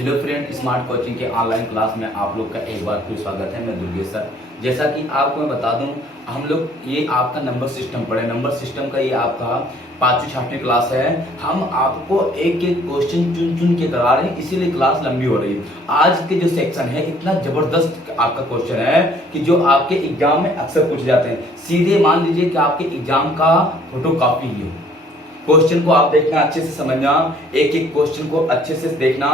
Hello friend, smart coaching के online class में आप लोग का एक बार फिर स्वागत है। मैं दुर्गेश सर। जैसा कि आपको मैं बता दूं, हम लोग ये आपका नंबर सिस्टम पढ़े। नंबर सिस्टम का ये आपका 5वीं 6वीं क्लास है। हम आपको एक एक क्वेश्चन चुन चुन के करा रहे हैं, इसीलिए क्लास लंबी हो रही है। आज के जो सेक्शन है इतना जबरदस्त आपका क्वेश्चन है कि जो आपके एग्जाम में अक्सर पूछे जाते हैं। सीधे मान लीजिए कि आपके एग्जाम का फोटो कॉपी ही हो। क्वेश्चन को आप देखना, अच्छे से समझना, एक एक क्वेश्चन को अच्छे से देखना।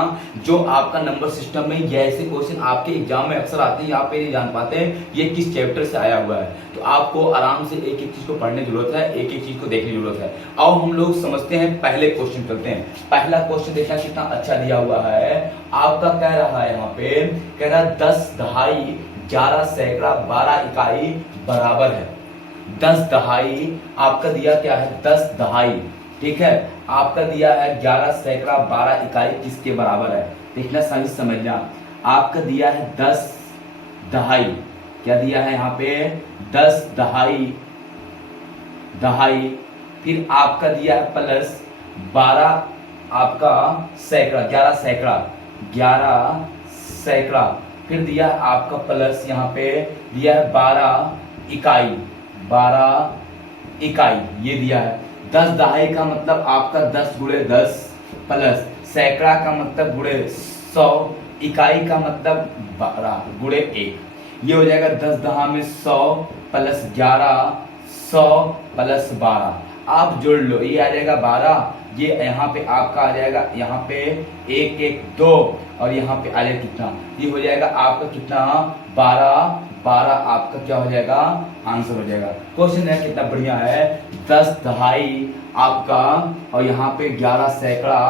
जो आपका नंबर सिस्टम में ये ऐसे क्वेश्चन आपके एग्जाम में अक्सर आते हैं, आप ये नहीं जान पाते हैं ये किस चैप्टर से आया हुआ है। तो आपको आराम से एक एक चीज को पढ़ने की जरूरत है, एक एक चीज को देखने की जरूरत है। आओ हम लोग समझते हैं, पहले क्वेश्चन करते हैं। पहला क्वेश्चन देखना कितना अच्छा दिया हुआ है। आपका कह रहा है यहाँ पे, कह रहा है 10 दहाई 11 सैकड़ा 12 इकाई बराबर है। 10 दहाई आपका दिया क्या है, 10 दहाई, ठीक है। आपका दिया है 11 सैकड़ा 12 इकाई किसके बराबर है। देखना, सही समझना। आपका दिया है 10 दहाई, क्या दिया है यहाँ पे, 10 दहाई, दहाई, फिर आपका दिया है प्लस 12 आपका सैकड़ा, 11 सैकड़ा, 11 सैकड़ा, फिर दिया है आपका प्लस यहाँ पे दिया है 12 इकाई, 12 इकाई ये दिया है। 10 दहाई का मतलब आपका 10 गुणे 10 प्लस सैकड़ा का मतलब गुणे 100, इकाई का मतलब 12 गुणे 1। ये हो जाएगा 10 दहा में 100 प्लस 11, 100 प्लस 12, आप जोड़ लो, ये आ जाएगा 12। ये यहाँ पे आपका आ जाएगा, यहाँ पे 1 1 2 और यहाँ पे आ जाएगा कितना, ये हो जाएगा आपका कितना, 12 12 आपका क्या हो जाएगा, आंसर हो जाएगा। क्वेश्चन है कितना बढ़िया है। 10 दहाई आपका और यहाँ पे 11 सैकड़ा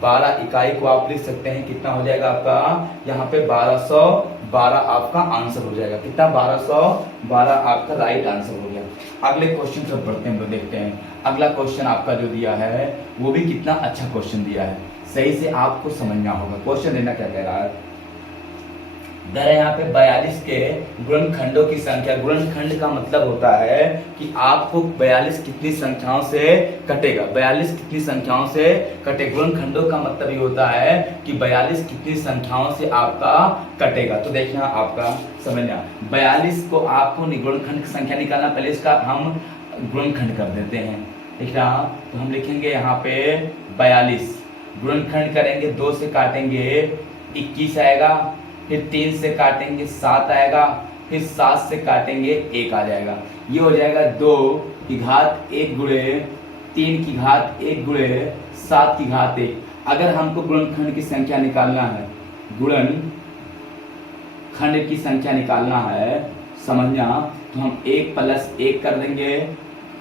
12 इकाई को आप लिख सकते हैं, कितना हो जाएगा आपका, यहाँ पे 1212 आपका आंसर हो जाएगा। कितना, 1212 आपका राइट आंसर हो गया। अगले क्वेश्चन से बढ़ते हैं, तो देखते हैं अगला क्वेश्चन आपका जो दिया है वो भी कितना अच्छा क्वेश्चन दिया है। सही से आपको समझना होगा। क्वेश्चन देना क्या कह रहा है, यहाँ पे 42 के गुणनखंडों की संख्या। गुणनखंड का मतलब होता है कि आपको 42 कितनी संख्याओं से कटेगा, 42 कितनी संख्याओं से कटे। गुणनखंडों का मतलब ये होता है कि 42 कितनी संख्याओं से आपका कटेगा। तो देखना, आपका समझना, 42 को आपको गुणनखंड की संख्या निकालना, पहले इसका हम गुणनखंड कर देते हैं। देखना, तो हम लिखेंगे यहाँ पे 42 गुणनखंड करेंगे, 2 से काटेंगे 21 आएगा, फिर 3 से काटेंगे 7 आएगा, फिर 7 से काटेंगे 1 आ जाएगा। ये हो जाएगा 2 की घात 1 गुणे 3 की घात 1 गुणे 7 की घात 1। अगर हमको गुणनखंड की संख्या निकालना है, गुणनखंड की संख्या निकालना है, समझना, तो हम 1 प्लस 1 कर देंगे,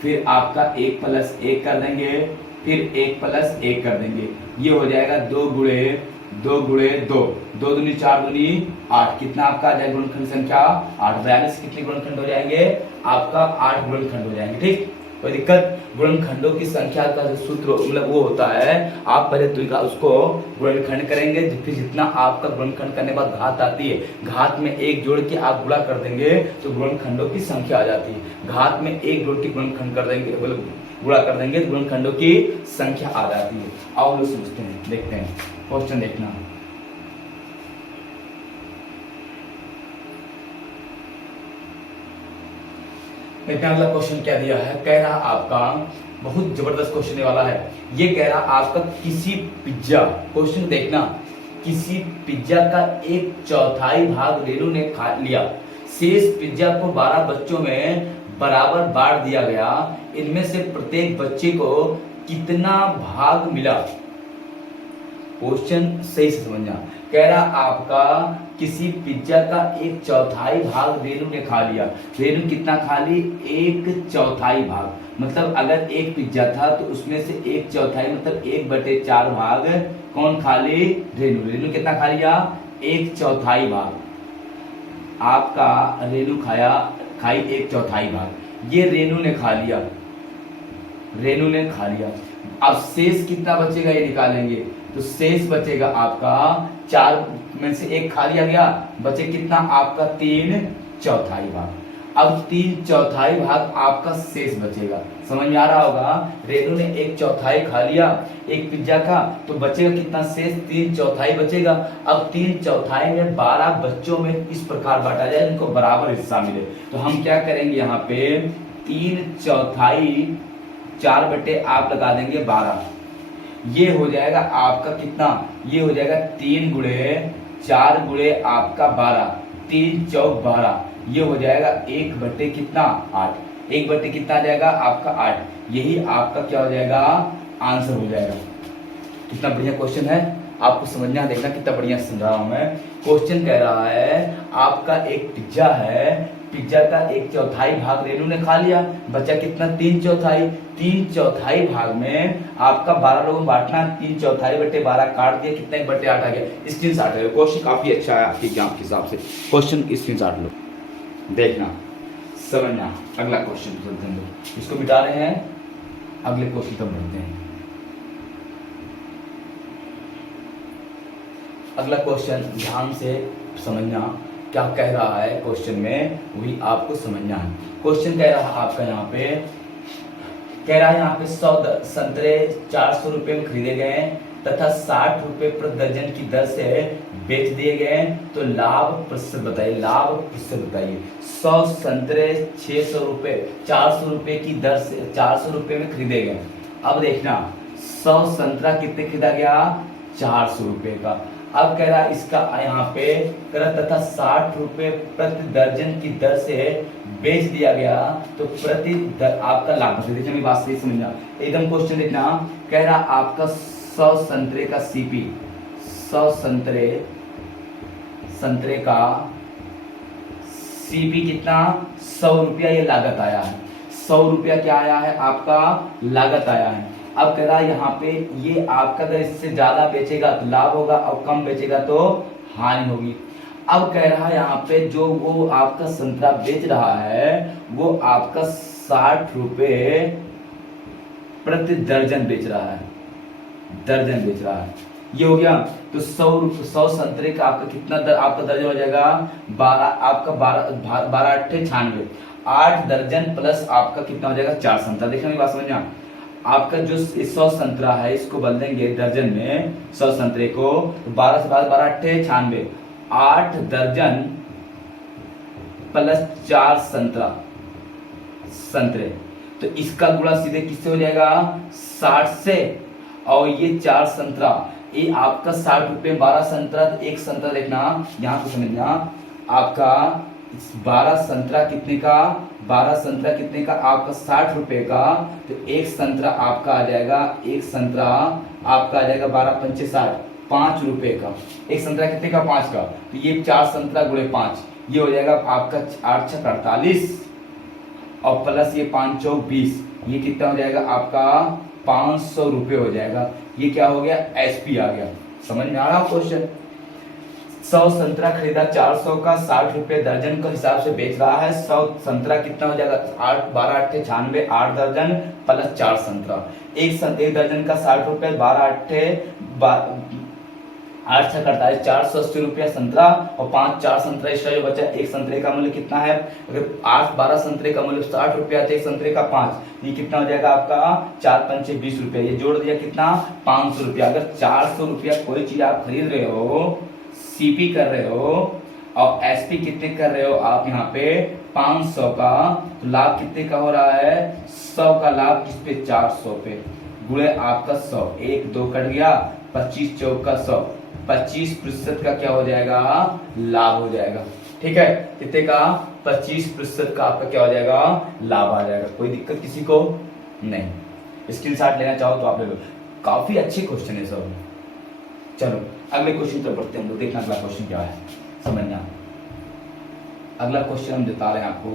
फिर आपका 1 प्लस 1 कर देंगे, फिर 1 प्लस 1 कर देंगे। ये हो जाएगा 2 गुणे 2 गुणे 2, 2 दूनी 4 दूनी 8, कितना आपका आ जाएगा गुणनखंड संख्या 8। 42 कितने गुणनखंड हो जाएंगे, आपका 8 गुणनखंड हो जाएंगे। ठीक, कोई दिक्कत। गुणनखंडों की संख्या का जो सूत्र मतलब वो होता है, आप पहले द्विघात उसको गुणनखंड करेंगे, फिर जितना आपका गुणनखंड करने के बाद घात आती है, घात में 1 जोड़ के आप गुणा कर देंगे तो गुणनखंडों की संख्या आ जाती है। घात में 1 जोड़ के गुणनखंड कर देंगे, मतलब गुणा कर देंगे तो गुणनखंडों की संख्या आ जाती है। आओ लोग समझते हैं, देखते हैं क्वेश्चन। देखना, देखना अगला क्वेश्चन क्या दिया है। कह रहा आपका बहुत जबरदस्त क्वेश्चन वाला है। ये कह रहा आपका किसी पिज्जा, क्वेश्चन देखना, किसी पिज्जा का 1/4 भाग रेनू ने खा लिया, शेष पिज्जा को 12 बच्चों में बराबर बांट दिया गया, इनमें से प्रत्येक बच्चे को कितना भाग मिला। क्वेश्चन सही से समझना। कह रहा आपका किसी पिज्जा का 1/4 भाग रेनू ने खा लिया। रेनू कितना खा ली, 1/4 भाग, मतलब अगर एक पिज्जा था तो उसमें से 1/4 मतलब 1/4 भाग कौन खा ली, रेनू। रेनू कितना खा लिया, 1/4 भाग। आपका रेनू खाई 1/4 भाग, ये रेनू ने खा लिया, रेनू ने खा लिया। अब शेष कितना बचेगा ये निकालेंगे, तो शेष बचेगा आपका 4 में से 1 खा लिया गया, बचे कितना आपका 3/4 भाग। अब 3/4 भाग आपका शेष बचेगा। समझ में आ रहा होगा, रेनू ने 1/4 खा लिया एक पिज्जा का, तो बचेगा कितना शेष, 3/4 बचेगा। अब 3/4 में 12 बच्चों में इस प्रकार बांटा जाए इनको बराबर हिस्सा मिले। तो हम क्या करेंगे, यहाँ पे 3/4 4 आप लगा देंगे 12, ये हो जाएगा आपका कितना, ये हो जाएगा 3 गुणे 4 गुणे आपका 12, 3 चौक 12, ये हो जाएगा 1 कितना 8, 1 कितना आ जाएगा आपका 8, यही आपका क्या हो जाएगा आंसर हो जाएगा। कितना बढ़िया क्वेश्चन है, आपको समझना देखना कितना बढ़िया समझ रहा हूं मैं। क्वेश्चन कह रहा है आपका एक पिज्जा है, पिज्जा का 1/4 भाग रेनू ने खा लिया, बचा कितना 3/4, 3/4 भाग में आपका 12 लोगों में बांटना, 3/4 बटे 12 काट दिया, कितना 1/8 आ गया। स्क्रीनशॉट ले लो, क्वेश्चन काफी अच्छा है आपके एग्जाम के हिसाब से, क्वेश्चन स्क्रीनशॉट लो, देखना समझना। अगला क्वेश्चन चलते हैं, इसको मिटा रहे हैं, अगले क्वेश्चन तक बढ़ते हैं। अगला क्वेश्चन ध्यान से समझना, क्या कह रहा है क्वेश्चन में वही आपको समझना है। क्वेश्चन कह रहा है आपका यहाँ पे, कह रहा है यहाँ पे 100 संतरे 400 रुपए में खरीदे गए तथा 60 रुपए प्रति दर्जन की दर से बेच दिए गए, तो लाभ प्रतिशत बताइए, लाभ प्रतिशत बताइए। 100 संतरे 600 रुपए 400 रुपए की दर से 400 रुपए में खरीदे गए। अब देखना 100 संतरा कितने खरीदा गया, 400 रुपए का। अब कह रहा है इसका यहाँ पे कह रहा तथा 60 रुपए प्रति दर्जन की दर से बेच दिया गया, तो प्रति आपका लाभ बताइए। देखिए मेरी बात सही समझना, एकदम क्वेश्चन देखना। कह रहा आपका 100 संतरे का सीपी, 100 संतरे का सीपी कितना 100 रुपया ये लागत आया है, 100 रुपया क्या आया है आपका लागत आया है। अब कह रहा है यहाँ पे ये आपका अगर इससे ज्यादा बेचेगा तो लाभ होगा और कम बेचेगा तो हानि होगी। अब कह रहा है यहाँ पे जो वो आपका संतरा बेच रहा है वो आपका 60 रुपए प्रति दर्जन बेच रहा है, दर्जन बेच रहा है, ये हो गया। तो 100 संतरे का आपका कितना आपका दर्जन हो जाएगा 12, आपका 12 8 96, 8 दर्जन प्लस आपका कितना हो जाएगा 4 संतरा। देखिए मेरी बात समझना, आपका जो 100 संतरा है इसको बदल देंगे दर्जन में, 100 संतरे को 12 से 12 8 96, 8 दर्जन प्लस 4 संतरे, तो इसका गुणा सीधे किससे हो जाएगा 60 से, और ये 4 संतरा, ये आपका 60 रुपए 12 संतरा, तो एक संतरा देखना यहाँ पे समझना, आपका 12 संतरा कितने का, 12 संतरा कितने का आपका 60 रुपए का, तो एक संतरा आपका आ जाएगा, एक संतरा आपका आ जाएगा 12 पंचे 60, 5 रुपए का। एक संतरा कितने का 5 का, तो ये 4 संतरा गुणे 5, ये हो जाएगा आपका 8 6 48 और प्लस ये 5 चौक 20, ये कितना हो जाएगा आपका 500 रुपए हो जाएगा। ये क्या हो गया एसपी आ गया। समझ में आ रहा है क्वेश्चन। 100 संतरा खरीदा 400 का, 60 रुपए दर्जन के हिसाब से बेच रहा है। 100 संतरा कितना हो जाएगा 8 12 8 96, 8 दर्जन प्लस 4 संतरा, एक दर्जन का 60 रुपए, 12 8 6 48, 480 रुपया संतरा और 5 4 संतरा एक्स्ट्रा जो बचा। एक संतरे का मूल्य कितना है, अगर 8 12 संतरे का मूल्य 60 रुपया तो एक संतरे का 5, ये कितना हो जाएगा आपका 4 पंचे 20 रुपया, ये जोड़ दिया कितना 500 रुपया। अगर 400 रुपया कोई चीज आप खरीद रहे हो, सीपी कर रहे हो और एसपी कितने कर रहे हो आप यहाँ पे 500 का, तो लाभ कितने का हो रहा है 100 का लाभ किस पे 400 पे, गुणे आपका 100, 1 2 कट गया, 25 चौक का 100, 25% का क्या हो जाएगा लाभ हो जाएगा। ठीक है, कितने का 25% का आपका क्या हो जाएगा लाभ आ जाएगा। कोई दिक्कत किसी को नहीं, स्क्रीनशॉट लेना चाहो तो आप ले लो, काफी अच्छे क्वेश्चन है सब। चलो अगले क्वेश्चन पर बढ़ते हैं, देखना अगला क्वेश्चन क्या है समझना। अगला क्वेश्चन हम बता रहे हैं आपको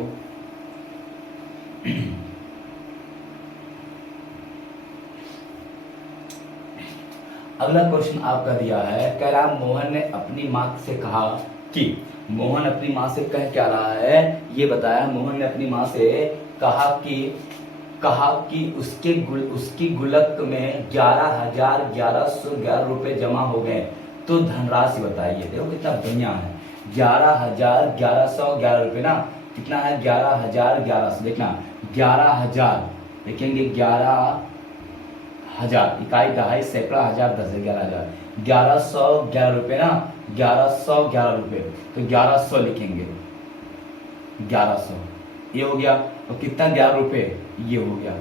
अगला क्वेश्चन आपका दिया है, कह रहा मोहन ने अपनी माँ से कहा कि, मोहन अपनी माँ से कह क्या रहा है ये बताया। मोहन ने अपनी माँ से कहा कि उसकी गुल्लक में 11,1111 रुपए जमा हो गए, तो धनराशि बताइए। देखो कितना बढ़िया है, 11,1111 रुपए ना, कितना है 11,011। देखना 11,000 लिखेंगे, 11,000 इकाई दहाई सैकड़ा हजार दस 11,000, 1111 रुपए ना, 1111 रुपए, तो 1100 लिखेंगे, 1100 ये हो गया। और कितना 11 रुपए ये हो गया,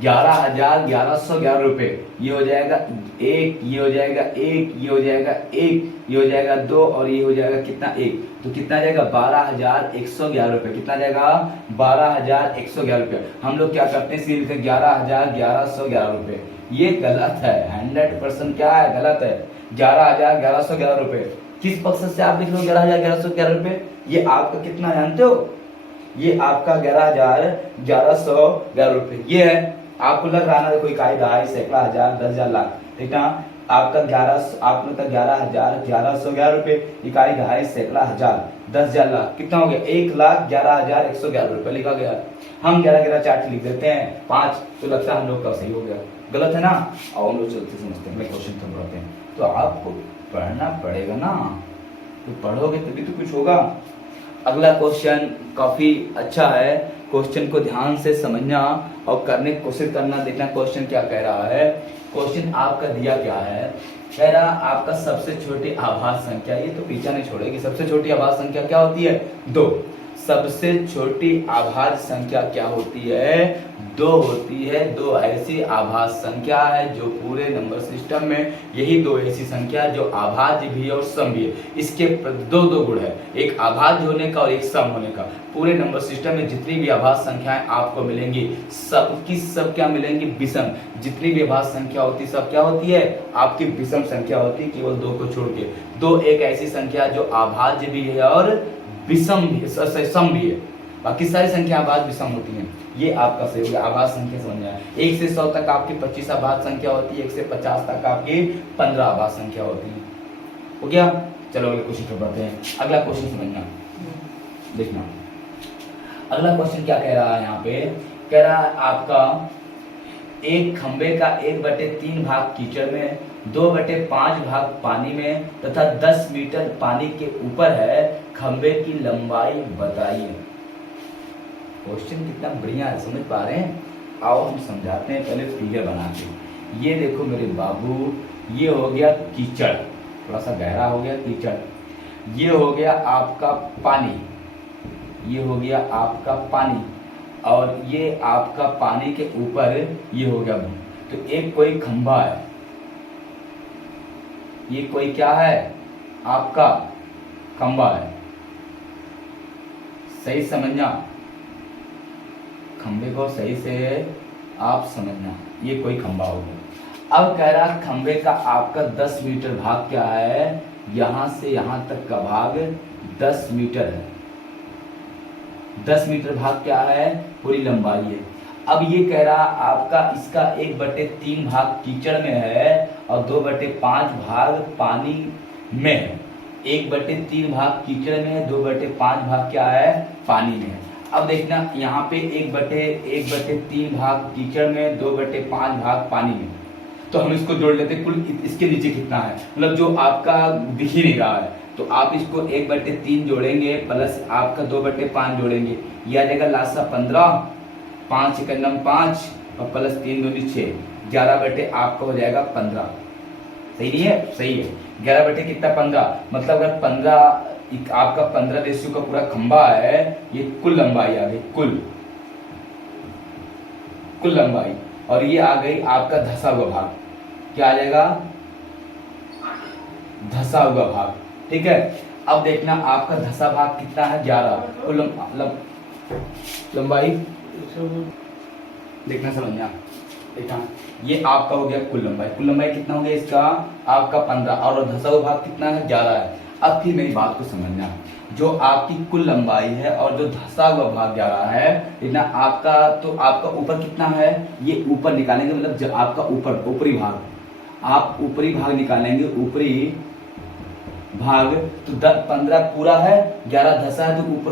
11,1111 रुपए, ये हो जाएगा एक, ये हो जाएगा एक, ये हो जाएगा एक, ये हो जाएगा दो, और ये हो जाएगा कितना एक, तो कितना जाएगा 12,111 रुपए। कितना जाएगा 12,111 रुपए। हम लोग क्या करते हैं सीधे 11,1111 रुपए, ये गलत है, 100% क्या है, गलत है। 11,1111 रुपए किस मकसद से आप लिख लो 11,1111 रुपए, ये आपका कितना जानते हो, ये आपका 11,1111 रुपए ये है। आपको लग रहा ना, देखो इकाई दहाई सैकड़ा हजार 10,000 लाख, ठीक ना, आपका 11,1111 रुपए, इकाई दहाई सैकड़ा हजार 10,000 लाख, कितना हो गया 1,11,111 रुपए लिखा गया। हम 11 चार्ट लिख देते हैं 5, तो लगता है हम लोग का सही हो गया, गलत है ना। और हम लोग चलते समझते हैं, क्वेश्चन थम पढ़ते हैं। तो आपको पढ़ना पड़ेगा ना, तो पढ़ोगे तभी तो कुछ होगा। अगला क्वेश्चन काफी अच्छा है, क्वेश्चन को ध्यान से समझना और करने की कोशिश करना। देखना क्वेश्चन क्या कह रहा है। क्वेश्चन आपका दिया क्या है, कह रहा आपका सबसे छोटी आभाज्य संख्या, ये तो पीछा नहीं छोड़ेगी। सबसे छोटी आभाज्य संख्या क्या होती है, 2। सबसे छोटी आभाज्य संख्या क्या होती है, 2 होती है। 2 ऐसी आभाज्य संख्या है जो पूरे नंबर सिस्टम में, यही 2 ऐसी संख्या जो आभाज्य भी है और सम भी है। इसके दो गुण है, एक आभाज्य होने का और एक सम होने का। पूरे नंबर सिस्टम में जितनी भी आभाज्य संख्याएं आपको मिलेंगी, सबकी सब क्या मिलेंगी, विषम। जितनी भी आभाज्य संख्या होती है सब क्या होती है, आपकी विषम संख्या होती है, केवल 2 को छोड़ के। 2 एक ऐसी संख्या जो आभाज्य भी है और विषम भी, सम भी है। बाकी सारी संख्या आभाज्य विषम होती हैं। ये आपका सही हो गया, आभाज्य संख्या समझना है। 1 से 100 तक आपकी 25 आभाज्य संख्या होती है, 1 से 50 तक आपकी 15 आभाज्य संख्या होती है। हो गया, चलो अगले क्वेश्चन पर बढ़ते हैं। अगला क्वेश्चन समझना, देखना अगला क्वेश्चन क्या कह रहा है। यहाँ पे कह रहा है आपका एक खंबे का 1/3 भाग कीचड़ में, 2/5 भाग पानी में तथा 10 मीटर पानी के ऊपर है, खंबे की लंबाई बताइए। क्वेश्चन कितना बढ़िया है, समझ पा रहे हैं। आओ हम समझाते हैं, पहले फिगर बना के। ये देखो मेरे बाबू, ये हो गया कीचड़, थोड़ा सा गहरा हो गया कीचड़। ये हो गया आपका पानी, ये हो गया आपका पानी, और ये आपका पानी के ऊपर ये हो गया। तो एक कोई खंभा है, ये कोई क्या है, आपका खंभा है। सही समझना, खंभे को सही से आप समझना, ये कोई खंभा हो गया। अब कह रहा खंभे का आपका 10 मीटर भाग क्या है, यहां से यहां तक का भाग 10 मीटर है। 10 मीटर भाग क्या है, पूरी लंबाई है। अब ये कह रहा आपका इसका 1/3 भाग कीचड़ में है और 2/5 भाग पानी में है। 1/3 भाग कीचड़ में है, 2/5 भाग क्या है, पानी में है। अब देखना यहाँ पे 1/3 भाग कीचड़ में, 2/5 भाग पानी में। तो हम इसको जोड़ लेते, कुल इसके नीचे कितना है, मतलब जो आपका दिख ही नहीं रहा है। तो आप इसको 1/3 जोड़ेंगे प्लस आपका 2/5 जोड़ेंगे, यह आ जाएगा लासा 15, 5 एकम 5 और प्लस 3 दूनी 6, 11 आपका हो जाएगा 15। सही नहीं है, सही है। 11 कितना 15, मतलब अगर 15 आपका 15 रेशियो का पूरा खंबा है, ये कुल लंबाई आ गई, कुल लंबाई। और ये आ गई आपका धसा हुआ भाग, क्या आ जाएगा, धसा हुआ भाग। ठीक है, अब देखना आपका धसा भाग कितना है, 11। कुल लंबाई देखना, समझना, देखना ये आपका हो गया कुल लंबाई। कुल लंबाई कितना हो गया इसका, आपका 15, और धसा हुआ भाग कितना है, 11 है। अब फिर मेरी बात को समझना, जो आपकी कुल लंबाई है और जो धसा हुआ भाग 11 है, इतना आपका, तो आपका ऊपर कितना है, ये ऊपर निकालेंगे, मतलब जो आपका ऊपरी भाग, आप ऊपरी भाग निकालेंगे, ऊपरी भाग, तो 15 पूरा है, 11 धसा है, तो ऊपर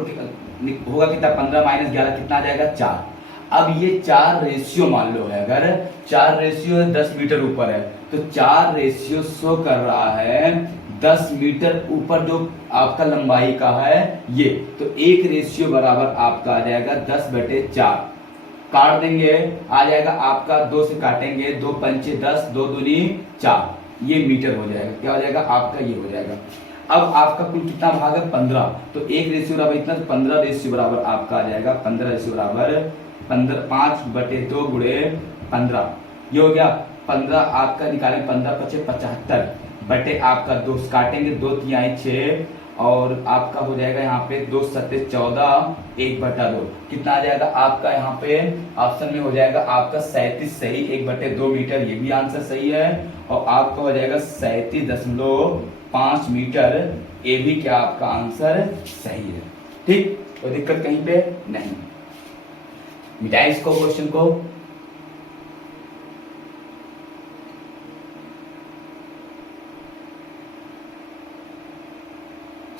होगा कितना, 15 - 11 कितना आ जाएगा, 4। अब ये 4 रेशियो मान लो है, अगर 4 रेशियो 10 मीटर ऊपर है तो 4 रेशियो शो कर रहा है 10 मीटर ऊपर जो आपका लंबाई का है ये, तो 1 रेशियो बराबर आपका आ जाएगा 10/4। काट देंगे, आ जाएगा आपका 2 से काटेंगे, 2 पंचे 10, 2 दूनी 4, ये मीटर हो जाएगा। क्या हो जाएगा आपका, ये हो जाएगा। अब आपका कुल कितना भाग है 15, तो 1 रेशियो बराबर इतना, 15 रेशियो बराबर आपका आ जाएगा 15 रेशियो बराबर 5/2 गुणे 15, ये हो गया 15। आपका निकालें 15 × 5 = 75 बटे आपका 2 काटेंगे, 2 × 3 = 6 और आपका हो जाएगा यहाँ पे 2 × 7 = 14, 1/2 कितना आ जाएगा आपका, यहाँ पे ऑप्शन में हो जाएगा आपका 37 सही, 1/2 मीटर, ये भी आंसर सही है। और आपका हो जाएगा 37.5 मीटर, ये भी क्या आपका आंसर सही है। ठीक, कोई दिक्कत कहीं पे नहीं। मिटाएं इसको क्वेश्चन को।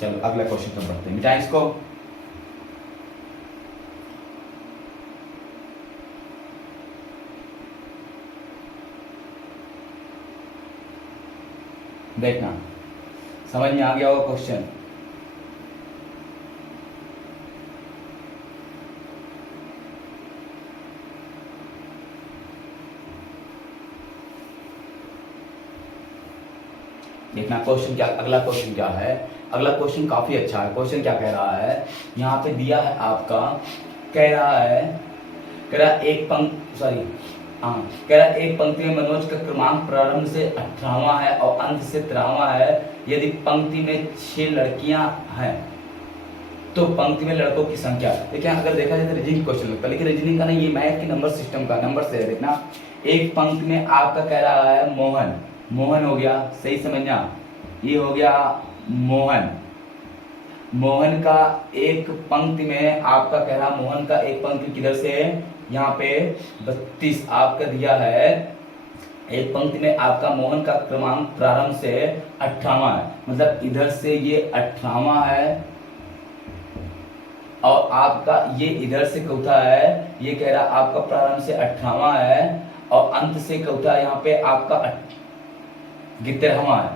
चलो अगला क्वेश्चन पर बढ़ते हैं, मिटाएं इसको। देखना समझ में आ गया होगा क्वेश्चन। देखना क्वेश्चन क्या, अगला क्वेश्चन क्या है। अगला क्वेश्चन काफी अच्छा है। क्वेश्चन क्या कह रहा है, यहाँ पे दिया है आपका, कह रहा एक पंक्ति में मनोज का क्रमांक प्रारंभ से 18वां है और अंत से 13वां है। यदि पंक्ति में 6 लड़कियां हैं तो पंक्ति में लड़कों की संख्या। देखिए अगर देखा जाए तो रीजनिंग क्वेश्चन लगता है, लेकिन रीजनिंग का नहीं, ये मैथ की नंबर सिस्टम का नंबर से है। देखना एक पंक्ति में आपका कह रहा है मोहन, मोहन हो गया, सही समझना, ये हो गया मोहन। मोहन का एक पंक्ति में आपका कह रहा, मोहन का एक पंक्ति किधर से, यहाँ पे 32 आपका दिया है। एक पंक्ति में आपका मोहन का क्रमांक प्रारंभ से 18वां है, मतलब इधर से ये 18वां है और आपका ये इधर से चौथा है। ये कह रहा आपका प्रारंभ से 18वां है और अंत से चौथा है, यहाँ पे आपका 13वां है,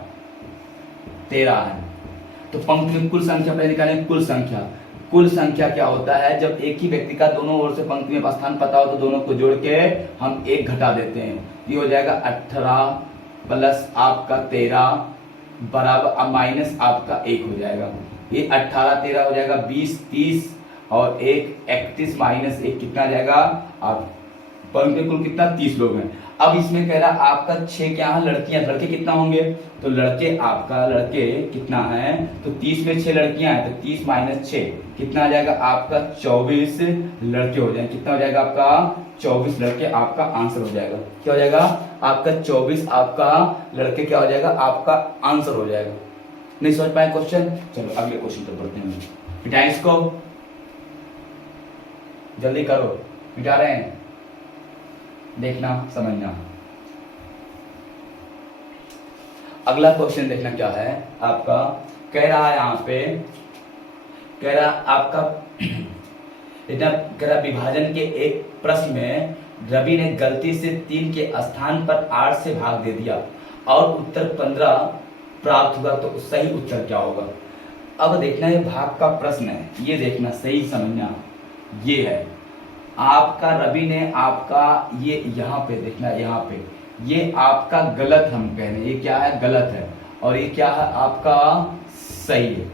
13 है। तो पंक्ति में कुल संख्या पहले निकालें, कुल संख्या। कुल संख्या क्या होता है, जब एक ही व्यक्ति का दोनों ओर से पंक्ति में स्थान पता हो तो दोनों को जोड़ के हम 1 घटा देते हैं। ये हो जाएगा 18 प्लस आपका 13 बराबर माइनस आपका 1 हो जाएगा। ये 18 13 हो जाएगा 20 30 और 1 31 माइनस 1 कितना आ जाएगा, आप पंक्ति कुल कितना 30 लोग हैं। अब इसमें कह रहा आपका 6 क्या है लड़कियां, लड़के कितना होंगे, तो लड़के आपका लड़के कितना है, तो 30 में 6 लड़कियां हैं तो 30 माइनस 6 कितना आ जाएगा आपका 24 लड़के हो जाएंगे। कितना हो जाएगा आपका 24 लड़के, आपका आंसर हो जाएगा। क्या हो जाएगा आपका 24 आपका लड़के क्या हो जाएगा, आपका आंसर हो जाएगा। नहीं समझ पाए क्वेश्चन, चलो अगले क्वेश्चन पर बढ़ते हैं। मिटाएं इसको, जल्दी करो, मिटा रहे हैं, देखना समझना। अगला क्वेश्चन देखना क्या है आपका, कह रहा है यहाँ पे, कह रहा आपका इतना कह रहा विभाजन के एक प्रश्न में रवि ने गलती से 3 के स्थान पर 8 से भाग दे दिया और उत्तर 15 प्राप्त हुआ, तो सही उत्तर क्या होगा। अब देखना ये भाग का प्रश्न है, ये देखना सही समझना, ये है आपका रवि ने आपका ये यहाँ पे देखना, यहाँ पे ये आपका गलत हम कह रहे हैं, ये क्या है गलत है और ये क्या है आपका सही है।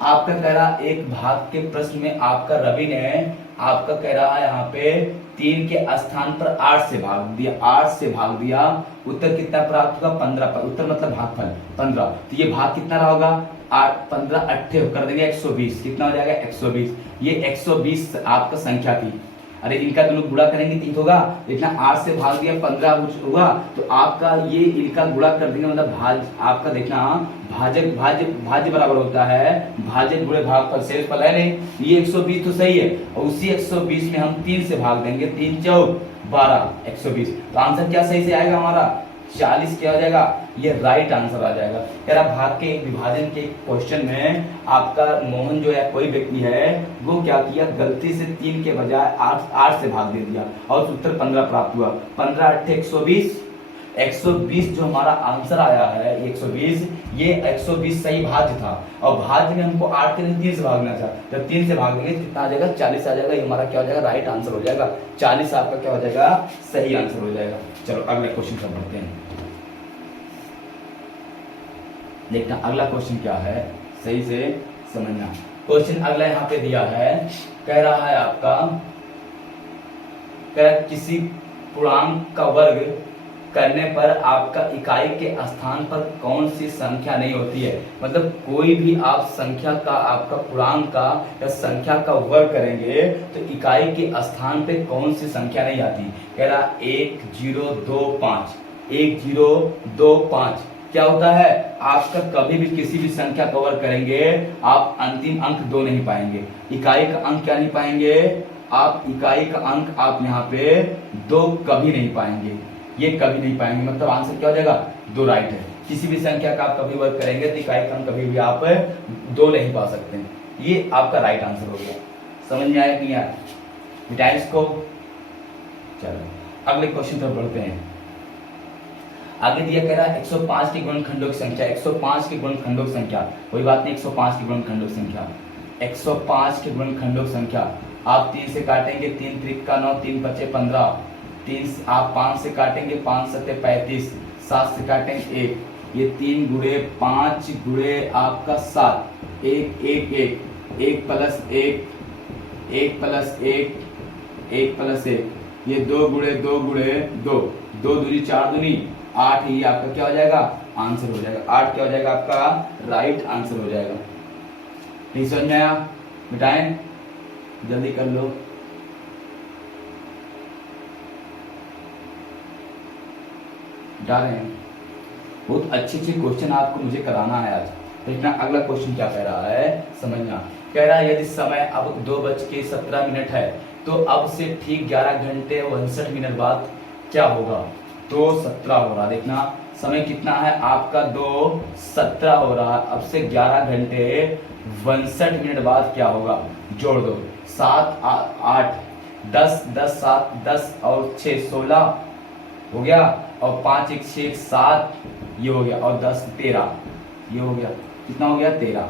आपका कह रहा एक भाग के प्रश्न में आपका रवि ने आपका कह रहा है यहाँ पे 3 के स्थान पर 8 से भाग दिया, 8 से भाग दिया, उत्तर कितना प्राप्त हुआ 15 पर, उत्तर मतलब भागफल 15, तो ये भाग कितना रहा होगा 8 15 8 कर देंगे 120, कितना हो जाएगा 120। ये 120 आपका संख्या थी, अरे इनका दोनों गुणा करेंगे 3 होगा, इतना 8 से भाग दिया 15 होगा, तो आपका ये इनका गुणा कर देंगे, मतलब भाज आपका देखना भाजक भाज्य बराबर होता है भाजक गुणे भागफल, शेषफल है नहीं, ये 120 तो सही है और उसी 120 में हम 3 से भाग देंगे, 3 × 4 = 12 120, तो आंसर क्या सही से आएगा हमारा 40 क्या हो जाएगा, ये राइट आंसर आ जाएगा। कह रहा भाग के विभाजन के क्वेश्चन में आपका मोहन जो है कोई व्यक्ति है वो क्या किया, गलती से 3 के बजाय 8 से भाग दे दिया और उत्तर 15 प्राप्त हुआ। 15 8 120, 120 जो हमारा आंसर आया है 120, ये 120 सही भाज्य था और भाज्य में हमको 8 के 3 से भागना था। जब 3 से भाग देंगे कितना आ जाएगा, 40 आ जाएगा। ये हमारा क्या हो जाएगा, राइट आंसर हो जाएगा। 40 आपका क्या हो जाएगा, सही आंसर हो जाएगा। चलो अगले क्वेश्चन पर बढ़ते हैं। देखना अगला क्वेश्चन क्या है, सही से समझना। क्वेश्चन अगला यहाँ पे दिया है, कह रहा है आपका, कह किसी पूर्णांक का वर्ग करने पर आपका इकाई के स्थान पर कौन सी संख्या नहीं होती है। मतलब कोई भी आप संख्या का, आपका पूर्णांक का या संख्या का वर्ग करेंगे तो इकाई के स्थान पे कौन सी संख्या नहीं आती। कह रहा 1025, 1025 क्या होता है, आपका कभी भी किसी भी संख्या का वर्ग करेंगे आप अंतिम अंक 2 नहीं पाएंगे, इकाई का अंक क्या नहीं पाएंगे आप, इकाई का अंक आप यहाँ पे 2 कभी नहीं पाएंगे, ये कभी नहीं पाएंगे। मतलब आंसर क्या हो जाएगा, 2 राइट है। किसी भी संख्या का आप कभी वर्ग करेंगे तो इकाई का अंक कभी भी आप 2 नहीं पा सकते, ये आपका राइट आंसर हो गया। समझ में आया कि नहीं आया, मिटाएं इसको। चलो अगले क्वेश्चन पर बढ़ते हैं। आगे दिया कह रहा है 105 के गुणनखंडों की संख्या, 105 के गुणनखंडों की संख्या, कोई बात नहीं, 105 के गुणनखंडों की संख्या, 105 के गुणनखंडों की संख्या आप 3 से काटेंगे, 3 त्रिक का 9, 3 पचे 15, 3 आप 5 से काटेंगे, 5 सत्ते 35, 7 से काटेंगे 1, ये 3 गुणे 5 गुणे आपका 7, 1 1 1 1 प्लस 1 1 प्लस 1 1 प्लस 1, ये 2 गुणे 2 गुणे 2, 2 दूनी 4 दूनी 8, ये आपका क्या हो जाएगा, आंसर हो जाएगा। 8 क्या हो जाएगा आपका, राइट आंसर हो जाएगा। नहीं समझ में आया, मिटाएं जल्दी कर लो। रहे हैं बहुत अच्छे क्वेश्चन आपको मुझे कराना है आज। देखना अगला क्वेश्चन क्या कह रहा है, समझना। कह रहा है यदि समय अब 2:17 है तो अब से ठीक 11 घंटे 59 मिनट बाद क्या होगा। 2:17 हो रहा, देखना समय कितना है आपका, 2:17 हो रहा, अब से 11 घंटे 62 मिनट बाद क्या होगा, जोड़ दो। 7 8 10 10 7 10 और 6 16 हो गया, और 5 1 6 7 ये हो गया, और 10 13 ये हो गया, कितना हो गया 13।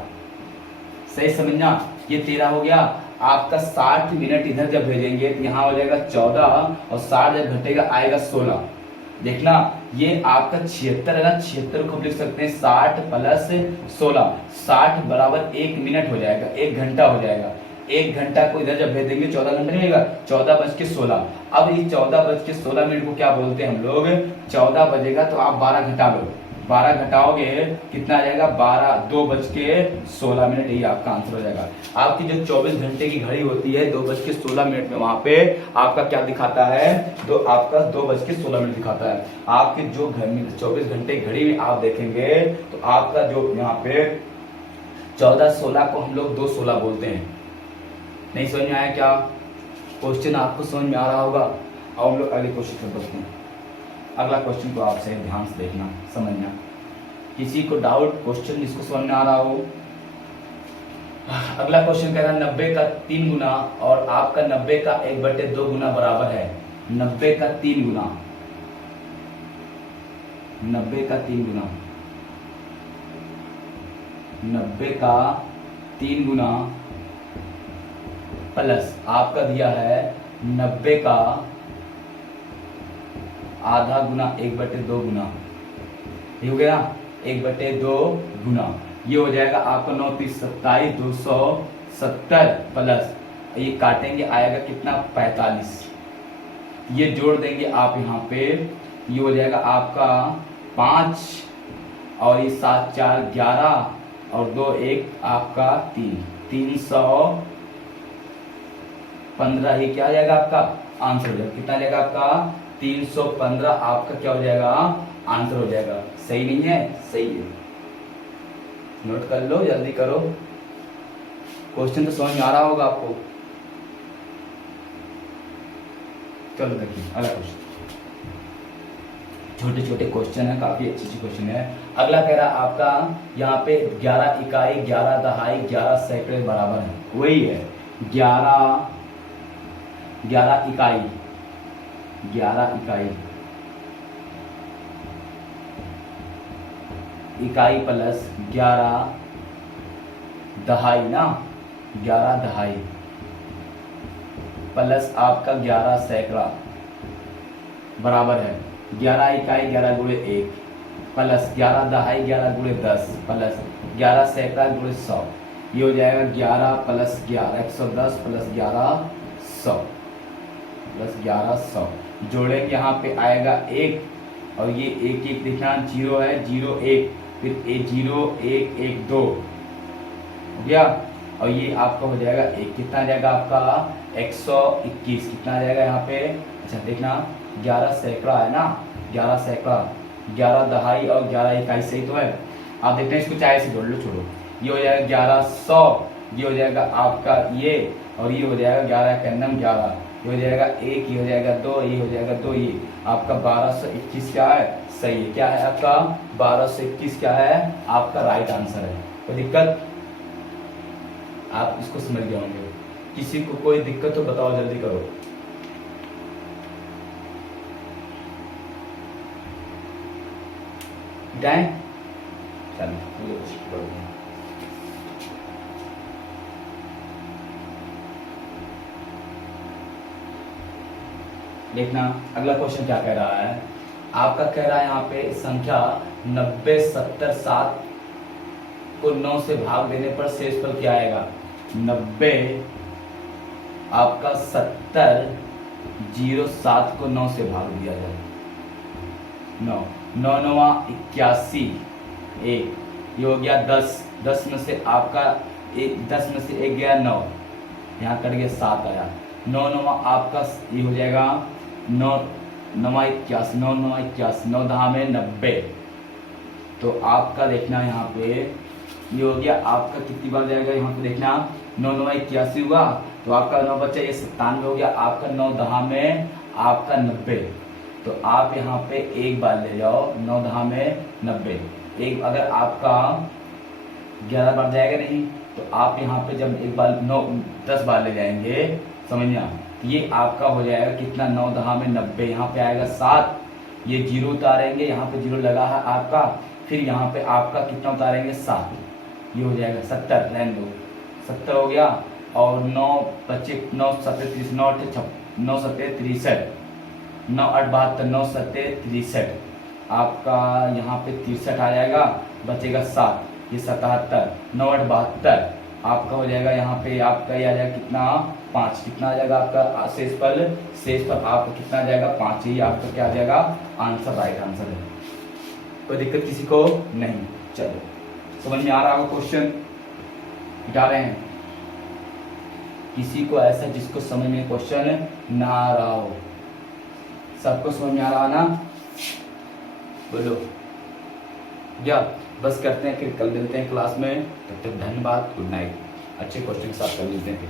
सही समझना, ये 13 हो गया। आपका 60 मिनट इधर जब भेजेंगे तो यहाँ हो जाएगा 14, और 60 जब घटेगा आएगा 16। देखना ये आपका 76 है ना, 76 को हम लिख सकते हैं 60 प्लस 16, 60 बराबर 1 मिनट हो जाएगा, 1 घंटा हो जाएगा। 1 घंटा को इधर जब भेज देंगे 14 घंटे नहीं होगा, 14:16। अब ये 14:16 को क्या बोलते हैं हम लोग, 14 बजेगा तो आप 12 घटा लो, 12 घटाओगे कितना आ जाएगा, 2:16 यही आपका आंसर हो जाएगा। आपकी जो 24 घंटे की घड़ी होती है 2:16 में वहां पे आपका क्या दिखाता है, तो आपका 2:16 दिखाता है। आपके जो 24 घंटे की घड़ी में आप देखेंगे तो आपका जो यहाँ पे 14:16 को हम लोग 2:16 बोलते हैं। नहीं समझ में आया क्या, क्वेश्चन आपको समझ में आ रहा होगा। और हम लोग अगले क्वेश्चन पर बढ़ते हैं। अगला क्वेश्चन को आप सही ध्यान से देखना समझना, किसी को डाउट क्वेश्चन जिसको समझ में आ रहा हो। अगला क्वेश्चन कह रहा है 90 का 3 गुना और आपका 90 का 1/2 गुना बराबर है। 90 का 3 गुना, 90 का 3 गुना, 90 का 3 गुना प्लस आपका दिया है 90 का आधा गुना 1/2 गुना, ये हो गया 1/2 गुना, ये हो जाएगा आपका 9 30 27 270 प्लस ये काटेंगे आएगा कितना 45, ये जोड़ देंगे आप यहाँ पे, ये हो जाएगा आपका 5 और ये 7 4 11 और 2 1 आपका 315, ये क्या आ जाएगा आपका आंसर हो जाएगा, कितना जाएगा आपका 315 आपका क्या हो जाएगा आंसर हो जाएगा। सही नहीं है, सही है, नोट कर लो जल्दी करो, क्वेश्चन तो समझ में आ रहा होगा आपको। चलो देखिए अगला क्वेश्चन, छोटे छोटे क्वेश्चन है, काफी अच्छी अच्छी क्वेश्चन है। अगला कह रहा है आपका यहाँ पे 11 इकाई 11 दहाई 11 सैकड़े बराबर है, वही है 11 इकाई 11 इकाई प्लस 11 दहाई ना, 11 दहाई प्लस आपका 11 सैकड़ा बराबर है 11 इकाई 11 गुणे 1 प्लस 11 दहाई 11 गुणे 10 प्लस 11 सैकड़ा गुणे 100। ये हो जाएगा 11 प्लस 11 110 प्लस 1100 प्लस 1100। जोड़ेंगे यहाँ पे आएगा 1 और ये 1 1 देखना 0 है 0 1 फिर 0 1 1 2 हो गया। और ये आपका हो जाएगा 1 कितना आ जाएगा आपका 121 कितना आ जाएगा यहाँ पे। अच्छा देखना 11 सैकड़ा है ना, 11 सैकड़ा 11 दहाई और 11 इकाई सही तो है। आप देखते हैं इसको चाहे से जोड़ लो, छोड़ो। ये हो जाएगा 1100, ये हो जाएगा आपका ये, और ये हो जाएगा 11 का नम 11, ये हो जाएगा 1, ये हो जाएगा 2, ये हो जाएगा 2, ये आपका 1221 क्या है सही है। क्या है आपका 1221 क्या है आपका राइट आंसर है। कोई दिक्कत, आप इसको समझ गए होंगे। किसी को कोई दिक्कत तो बताओ, जल्दी करो। जाए देखना अगला क्वेश्चन क्या कह रहा है आपका। कह रहा है यहाँ पे संख्या 90 70 7 को 9 से भाग देने पर शेषफल क्या आएगा। 90 आपका 70 0 7 को 9 से भाग दिया जाए 9 9 9 81 1, ये हो गया 10 10 में से आपका 10 में से 1 गया 9, यहाँ कट गया 7 आया 9 9 आपका ये हो जाएगा 9 9 81 9 9 81 9 दहा में 90। तो आपका देखना यहाँ पे ये हो गया आपका कितनी बार जाएगा यहाँ पे देखना 9 9 81 हुआ तो आपका 9 बचा ये 97 हो गया आपका 9 दहा में आपका 90। तो आप यहाँ पे एक बार ले जाओ 9 दहा में 90, एक अगर आपका 11 बार जाएगा नहीं तो आप यहाँ पे जब एक बार 9 10 बार ले जाएंगे समझना, ये आपका हो जाएगा कितना 9 दहा में 90, यहाँ पे आएगा 7, ये 0 उतारेंगे यहाँ पे 0 लगा है आपका, फिर यहाँ पे आपका कितना उतारेंगे 7, ये हो जाएगा 70 रहने दो 70 हो गया। और 9 बच्चे 9 7 30 9 9 7 63 9 8 72 9 7 63 आपका यहाँ पे 63 आ जाएगा, बचेगा 7 ये 77 9 8 72 आपका हो जाएगा यहाँ पे आपका ये आ जाएगा कितना 5, कितना आ जाएगा आपका शेषफल आपका कितना आ जाएगा 5, ये आपका क्या आ जाएगा आंसर राइट आंसर है। कोई दिक्कत किसी को नहीं। चलो समझ में आ रहा होगा क्वेश्चन मिटा रहे हैं। किसी को ऐसा जिसको समझ में क्वेश्चन ना आ रहा हो, सबको समझ में आ रहा ना बोलो या बस करते हैं, फिर कल मिलते हैं क्लास में। तब तक धन्यवाद, गुड नाइट। अच्छे क्वेश्चन के साथ कल मिलते हैं फिर।